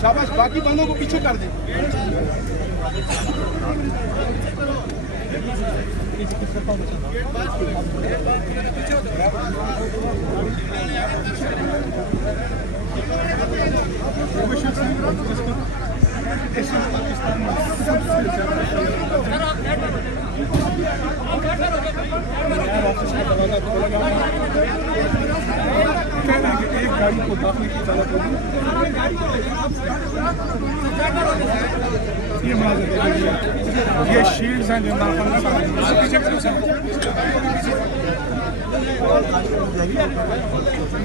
शाबाश, बाकी बंदों को पीछे कर दे। एक गाड़ी को दाखिल की चालक ये शील्ड्स हैं जो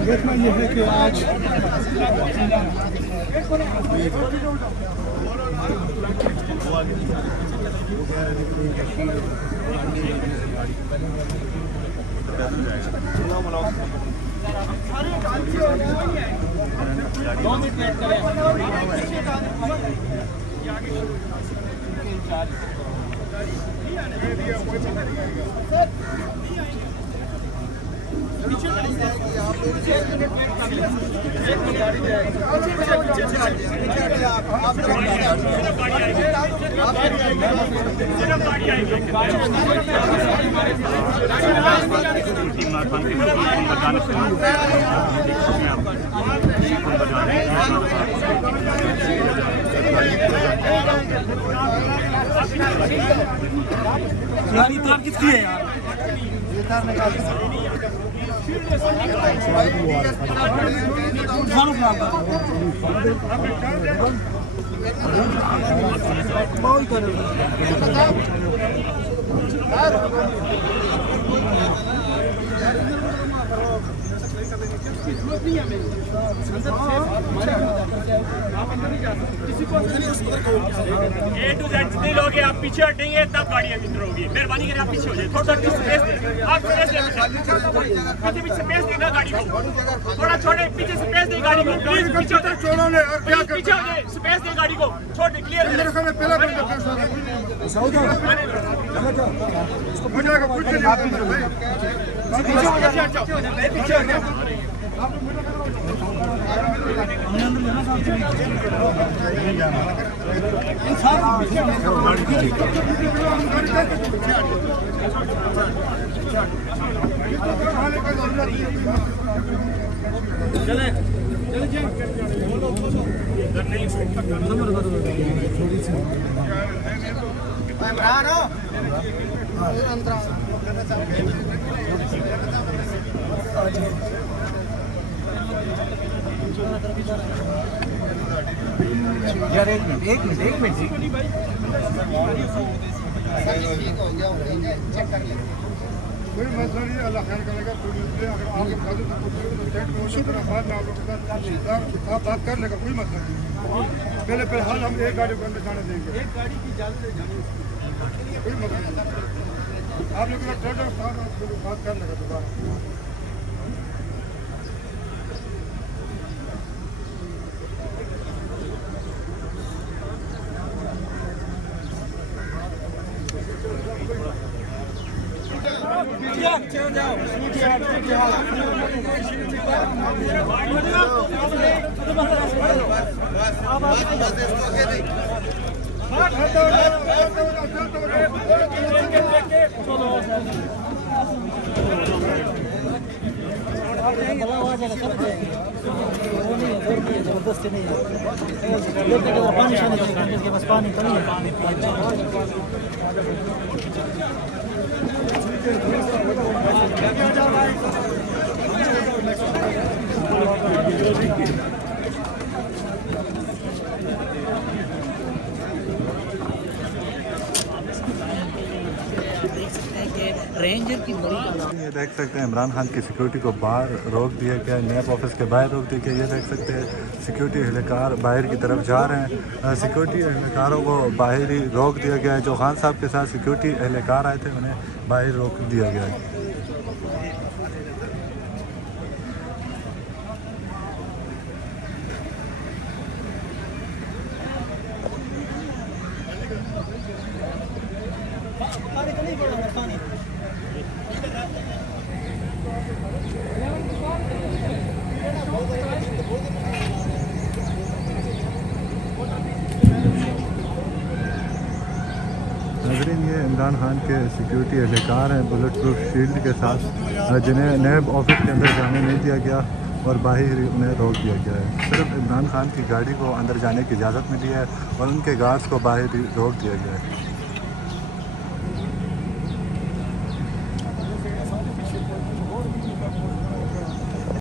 देखना ये है कि आज तार किसकी है यार? ये तार निकाल A to Z जितने लोग हैं आप पीछे हटेंगे तब गाड़ी अंदर होगी। मेहरबानी करके आप पीछे हो जाए, थोड़ा स्पेस दें, आप स्पेस दें, पीछे स्पेस देना गाड़ी को, थोड़ा छोड़े, पीछे स्पेस दें गाड़ी को, प्लीज पीछे छोड़ो ने और क्या पीछे हो जाए, स्पेस दें गाड़ी को, छोड़ दे, क्लियर मेरे सामने पहला बंद कर इसको बुझाएगा कुछ नहीं आप पीछे हो जाओ यार एक मिनट कोई मसला नहीं, अल्लाह खैर करेगा। अगर आप आप बात कर लेगा, कोई मसला नहीं। पहले फिलहाल हम एक गाड़ी को अंदर जाने देंगे, एक गाड़ी की इजाजत कोई मसला नहीं। आप लोग बात कर लेगा दोबारा। दस्ते नहीं है पानी शानी के पास पानी तो नहीं रेंजर की बड़ी ये देख सकते हैं इमरान खान की सिक्योरिटी को बाहर रोक दिया गया है, नैब ऑफिस के बाहर रोक दिया गया। ये देख सकते हैं सिक्योरिटी एहलकार बाहर की तरफ जा रहे हैं। सिक्योरिटी एहलकारों को बाहर ही रोक दिया गया है। जो खान साहब के साथ सिक्योरिटी एहलकार आए थे उन्हें बाहर रोक दिया गया है। पानी तो नहीं पड़ा पानी नजरीन ये इमरान खान के सिक्योरिटी एहलकार हैं बुलेट प्रूफ शील्ड के साथ, जिन्हें नैब ऑफिस के अंदर जाने नहीं दिया गया और बाहर ही उन्हें रोक दिया गया है। सिर्फ इमरान खान की गाड़ी को अंदर जाने की इजाज़त मिली है और उनके गार्ड्स को बाहर ही रोक दिया गया है।